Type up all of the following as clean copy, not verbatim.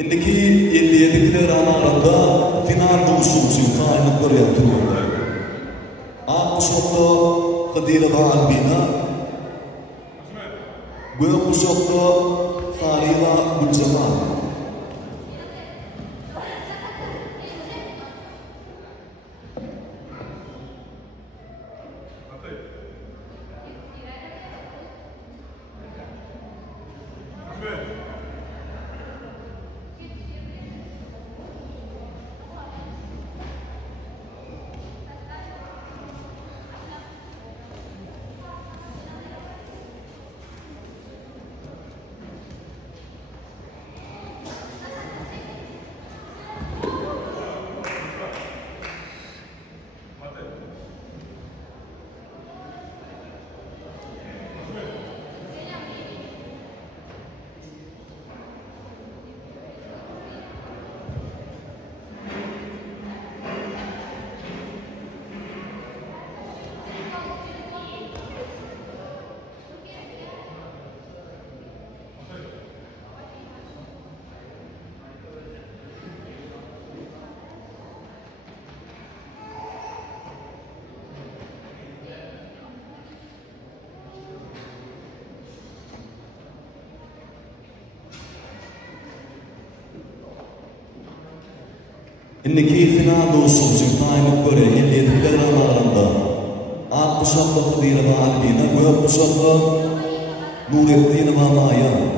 Indiki 57'likler aralarında final buluşu için tayinikler yaptırıldı. Akuşokta Kadira ve Albina, Gökuşokta Fariva Gülcemal. Indiki final buluşu için tayinikler 57'likler aralarında Akuşokta Kadira ve Albina, Gökuşokta Nurettin ve Maya.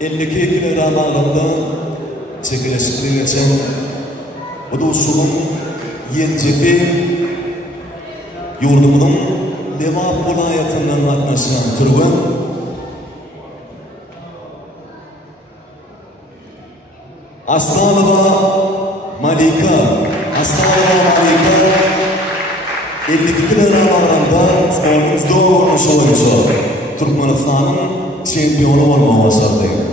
Indiki ikili aralarında çekilişleri geçen bu da usulun yenceki yurdumuzun Levap vilayetinden atmasından turgan Aslanova Malika 52 aralarında sporumuzda oyuncu Turkmenistan'ın şampiyonu olmaya başladı.